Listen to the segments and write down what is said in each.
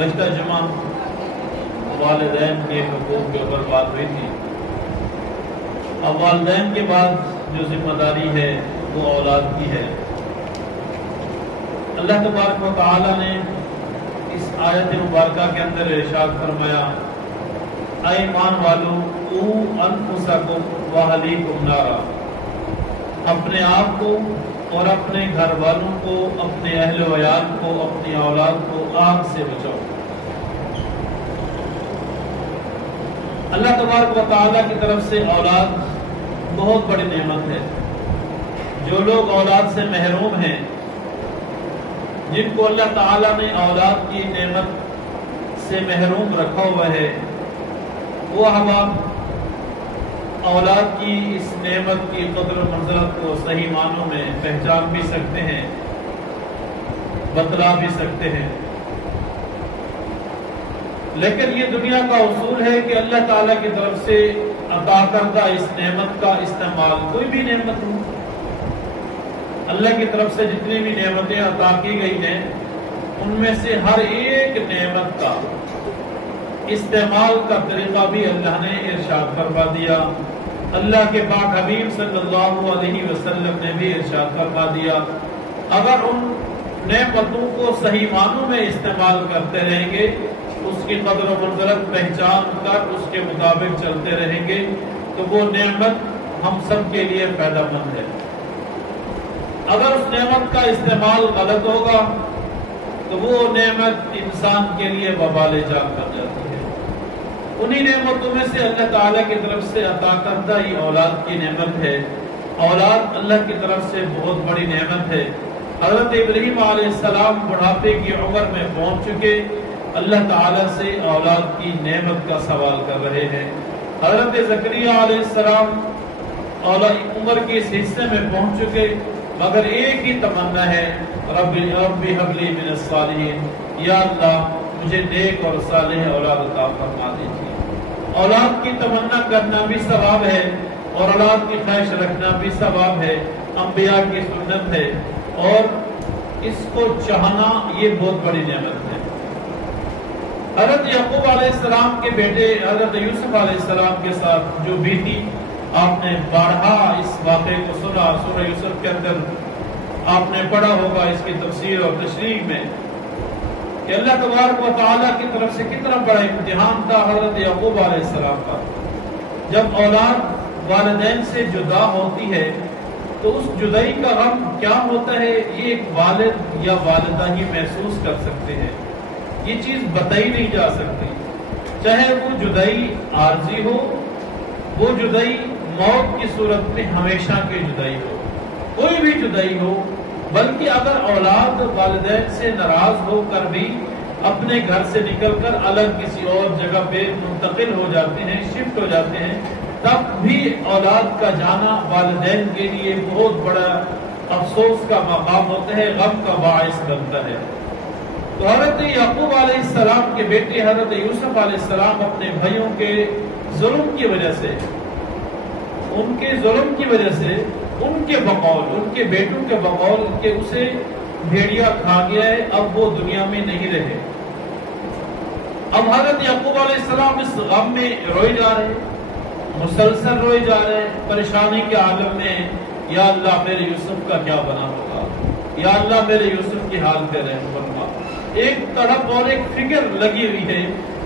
گزشتہ جمعہ والدین کے حقوق کے اوپر بات ہوئی تھی۔ اب والدین کے بعد جو ذمہ داری ہے وہ اولاد کی ہے۔ اللہ تبارک و تعالی نے اس آیت مبارکہ کے اندر ارشاد فرمایا، اے ایمان والو قوا انفسکم واہلیکم نارا، اپنے آپ کو اور اپنے گھر والوں کو، اپنے اہل و عیال کو، اپنی اولاد کو آگ سے بچاؤ۔ اللہ تبارک و تعالیٰ کی طرف سے اولاد بہت بڑی نعمت ہے۔ جو لوگ اولاد سے محروم ہیں، جن کو اللہ تعالیٰ نے اولاد کی نعمت سے محروم رکھا ہوا ہے، وہ احباب اولاد کی اس نعمت کی قدر و منزلت کو صحیح معنوں میں پہچان بھی سکتے ہیں، بتلا بھی سکتے ہیں۔ لیکن یہ دنیا کا اصول ہے کہ اللہ تعالیٰ کی طرف سے عطا کردہ اس نعمت کا استعمال، کوئی بھی نعمت ہو، اللہ کی طرف سے جتنی بھی نعمتیں عطا کی گئی ہیں، ان میں سے ہر ایک نعمت کا استعمال کا طریقہ بھی اللہ نے ارشاد فرما دیا۔ اللہ کے پاک حبیب صلی اللہ علیہ وسلم نے بھی ارشاد فرما دیا، اگر ان نعمتوں کو صحیح معنوں میں استعمال کرتے رہیں گے، اس کی قدر و منزلت پہچان کر اس کے مطابق چلتے رہیں گے، تو وہ نعمت ہم سب کے لیے فائدہ مند ہے۔ اگر اس نعمت کا استعمال غلط ہوگا تو وہ نعمت انسان کے لیے وبال جان کر جاتی ہے۔ انہی نعمتوں میں سے اللہ تعالیٰ کی طرف سے عطا کردہ ہی اولاد کی نعمت ہے۔ اولاد اللہ کی طرف سے بہت بڑی نعمت ہے۔ حضرت ابراہیم علیہ السلام بڑھاپے کی عمر میں پہنچ چکے، اللہ تعالیٰ سے اولاد کی نعمت کا سوال کر رہے ہیں۔ حضرت زکریا علیہ السلام عمر کے اس حصے میں پہنچ چکے، مگر ایک ہی تمنا ہے، رب ہب لی من الصالحین، یا اللہ مجھے نیک اور صالح اولاد عطا فرما دیجیے۔ اولاد کی تمنا کرنا بھی ثواب ہے اور اولاد کی خواہش رکھنا بھی ثواب ہے، انبیاء کی سنت ہے، اور اس کو چاہنا یہ بہت بڑی نعمت ہے۔ حضرت یعقوب علیہ السلام کے بیٹے حضرت یوسف علیہ السلام کے ساتھ جو بیتی، آپ نے بارہا اس واقعے کو سنا، سورہ یوسف کے اندر آپ نے پڑھا ہوگا اس کی تفسیر اور تشریح میں، کہ اللہ تبارک و تعالیٰ کی طرف سے کتنا بڑا امتحان تھا حضرت یعقوب علیہ السلام کا۔ جب اولاد والدین سے جدا ہوتی ہے تو اس جدائی کا غم کیا ہوتا ہے، یہ ایک والد یا والدہ ہی محسوس کر سکتے ہیں۔ یہ چیز بتائی نہیں جا سکتی، چاہے وہ جدائی عارضی ہو، وہ جدائی موت کی صورت میں ہمیشہ کی جدائی ہو، کوئی بھی جدائی ہو، بلکہ اگر اولاد والدین سے ناراض ہو کر بھی اپنے گھر سے نکل کر الگ کسی اور جگہ پہ منتقل ہو جاتے ہیں، شفٹ ہو جاتے ہیں، تب بھی اولاد کا جانا والدین کے لیے بہت بڑا افسوس کا مقام ہوتا ہے، غم کا باعث بنتا ہے۔ تو حضرت یعقوب علیہ السلام کے بیٹے حضرت یوسف علیہ السلام اپنے بھائیوں کے ظلم کی وجہ سے، ان کے ظلم کی وجہ سے، ان کے بقول، ان کے بیٹوں کے بقول کہ اسے بھیڑیا کھا گیا ہے، اب وہ دنیا میں نہیں رہے۔ اب حضرت یعقوب علیہ السلام اس غم میں روئے جا رہے ہیں، مسلسل روئے جا رہے ہیں، پریشانی کے عالم میں، یا اللہ میرے یوسف کا کیا بنا ہوگا، یا اللہ میرے یوسف کی حال پہ رحم فرما۔ ایک تڑپ اور ایک فکر لگی ہوئی ہے۔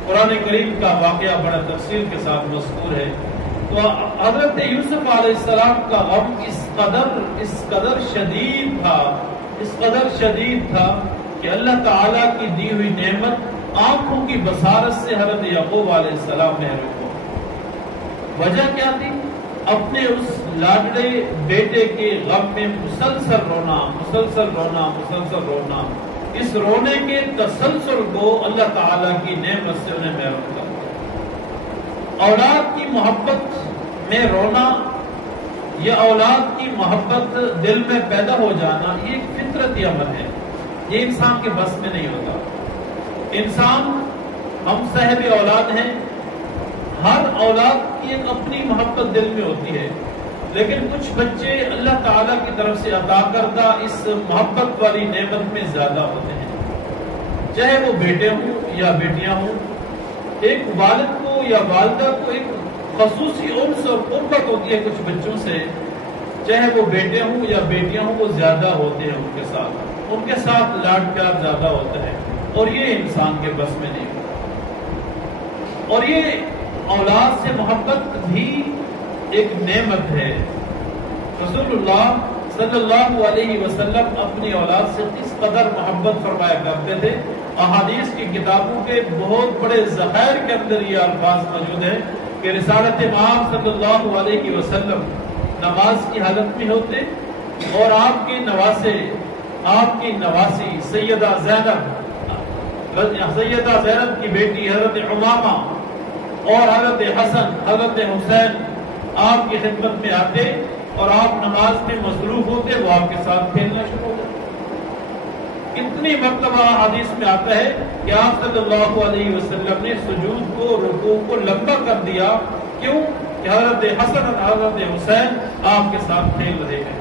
قرآن کریم کا واقعہ بڑا تفصیل کے ساتھ مذکور ہے۔ تو حضرت یوسف علیہ السلام کا غم اس قدر شدید تھا، اس قدر شدید تھا کہ اللہ تعالیٰ کی دی ہوئی نعمت آنکھوں کی بصارت سے حضرت یعقوب علیہ السلام محروم ہو۔ وجہ کیا تھی؟ اپنے اس لاڈلے بیٹے کے غم میں مسلسل رونا، مسلسل رونا، مسلسل رونا۔ اس رونے کے تسلسل کو اللہ تعالیٰ کی نعمت سے انہیں محروم کر دیا۔ اولاد کی محبت میں رونا یا اولاد کی محبت دل میں پیدا ہو جانا، یہ ایک فطرتی عمل ہے، یہ انسان کے بس میں نہیں ہوتا۔ انسان، ہم صاحب اولاد ہیں، ہر اولاد کی ایک اپنی محبت دل میں ہوتی ہے، لیکن کچھ بچے اللہ تعالیٰ کی طرف سے عطا کردہ اس محبت والی نعمت میں زیادہ ہوتے ہیں۔ چاہے وہ بیٹے ہوں یا بیٹیاں ہوں. ایک والد کو یا والدہ کو ایک خصوصی انس اور قربت ہوتی ہے کچھ بچوں سے، چاہے وہ بیٹے ہوں یا بیٹیاں ہوں، وہ زیادہ ہوتے ہیں ان کے ساتھ لاڈ پیار زیادہ ہوتا ہے، اور یہ انسان کے بس میں نہیں ہوتا. اور یہ اولاد سے محبت بھی ایک نعمت ہے. رسول اللہ صلی اللہ علیہ وسلم اپنی اولاد سے کس قدر محبت فرمایا کرتے تھے. احادیث کی کتابوں کے بہت بڑے ذخائر کے اندر یہ الفاظ موجود ہیں کہ رسالت امام صلی اللہ علیہ وسلم نماز کی حالت میں ہوتے اور آپ کی نواسی سیدہ زینب کی بیٹی حضرت عمامہ اور حضرت حسن حضرت حسین آپ کی خدمت میں آتے اور آپ نماز میں مصروف ہوتے، وہ آپ کے ساتھ کھیلنا شروع ہو جاتے. کتنی مرتبہ حدیث میں آتا ہے کہ آپ صلی اللہ علیہ وسلم نے سجود کو رکوع کو لمبا کر دیا. کیوں؟ کہ حضرت حسن اور حضرت حسین آپ کے ساتھ کھیل رہے ہیں.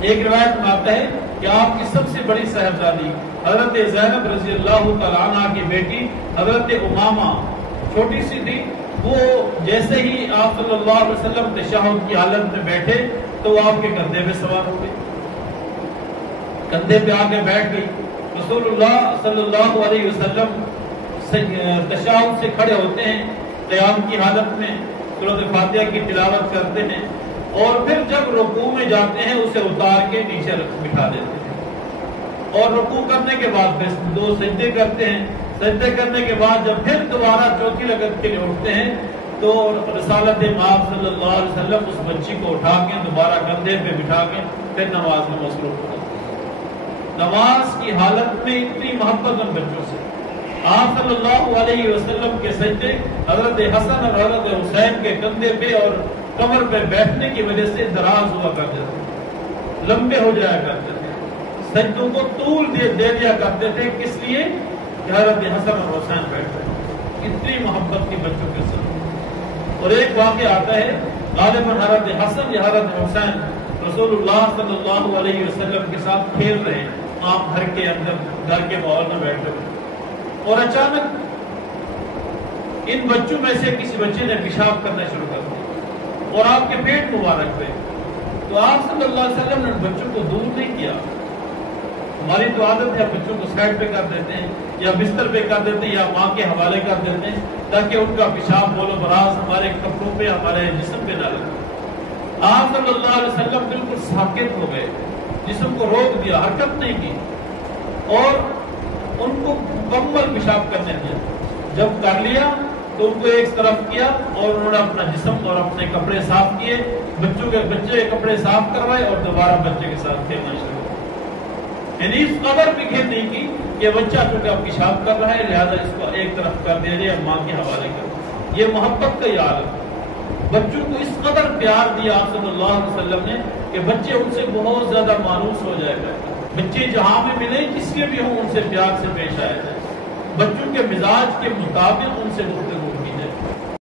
ایک روایت میں آتا ہے کہ آپ کی سب سے بڑی صاحبزادی حضرت زینب رضی اللہ تعالیٰ عنہ کی بیٹی حضرت امامہ چھوٹی سی تھی. وہ جیسے ہی آپ صلی اللہ علیہ وسلم تشہد کی حالت میں بیٹھے تو وہ آپ کے کندھے پہ سوار ہو گئی، کندھے پہ آ کے بیٹھ گئی. رسول اللہ صلی اللہ علیہ وسلم تشہد سے کھڑے ہوتے ہیں قیام کی حالت میں، سورۃ فاتحہ کی تلاوت کرتے ہیں، اور پھر جب رکوع میں جاتے ہیں اسے اتار کے نیچے بٹھا دیتے ہیں، اور رکوع کرنے کے بعد پھر 2 سجدے کرتے ہیں. سجدے کرنے کے بعد جب پھر دوبارہ چوتھی رکعت کے لیے اٹھتے ہیں تو رسالت امام صلی اللہ علیہ وسلم اس بچی کو اٹھا کے دوبارہ کندھے پہ بٹھا کے پھر نماز میں مصروف ہو جاتے ہیں. نماز کی حالت میں اتنی محبت ان بچوں سے. آپ صلی اللہ علیہ وسلم کے سجدے حضرت حسن اور حضرت حسین کے کندھے پہ اور کمر پہ بیٹھنے کی وجہ سے دراز ہوا کرتے تھے، لمبے ہو جایا کرتے تھے. سجدوں کو طول دے دیا کرتے تھے. کس لیے؟ کہ حضرت حسن اور حسین بیٹھتے ہیں. اتنی محبت کی بچوں کے ساتھ. اور ایک واقعہ آتا ہے غالباً حضرت حسن یا حضرت حسین رسول اللہ صلی اللہ علیہ وسلم کے ساتھ کھیل رہے ہیں آپ گھر کے اندر، گھر کے ماحول میں بیٹھے ہوئے، اور اچانک ان بچوں میں سے کسی بچے نے پیشاب کرنا شروع کر دیا اور آپ کے پیٹ مبارک پہ. تو آپ صلی اللہ علیہ وسلم نے بچوں کو دور نہیں کیا. ہماری تو عادت ہے بچوں کو سائڈ پہ کر دیتے ہیں یا بستر پہ کر دیتے ہیں یا ماں کے حوالے کر دیتے ہیں تاکہ ان کا پیشاب بول و براز ہمارے کپڑوں پہ ہمارے جسم پہ نہ لگے. آپ صلی اللہ علیہ وسلم بالکل ساکت ہو گئے، جسم کو روک دیا، حرکت نہیں کی اور ان کو مکمل پیشاب کرنے دیا. جب کر لیا تو ان کو ایک طرف کیا اور انہوں نے اپنا جسم اور اپنے کپڑے صاف کیے، بچے کے کپڑے صاف کروائے اور دوبارہ بچے کے ساتھ کھیلنا شروع. یعنی اس قدر بھی کھیل نہیں کی کہ بچہ چونکہ اب پیشاب کر رہا ہے لہذا اس کو ایک طرف کر دے دے ماں کے حوالے کر. یہ محبت کا یہ عالم. بچوں کو اس قدر پیار دیا آپ صلی اللہ علیہ وسلم نے کہ بچے ان سے بہت زیادہ مانوس ہو جائے گا. بچے جہاں بھی ملے جس کے بھی ہوں ان سے پیار سے پیش آیا جائے. بچوں کے مزاج کے مطابق ان سے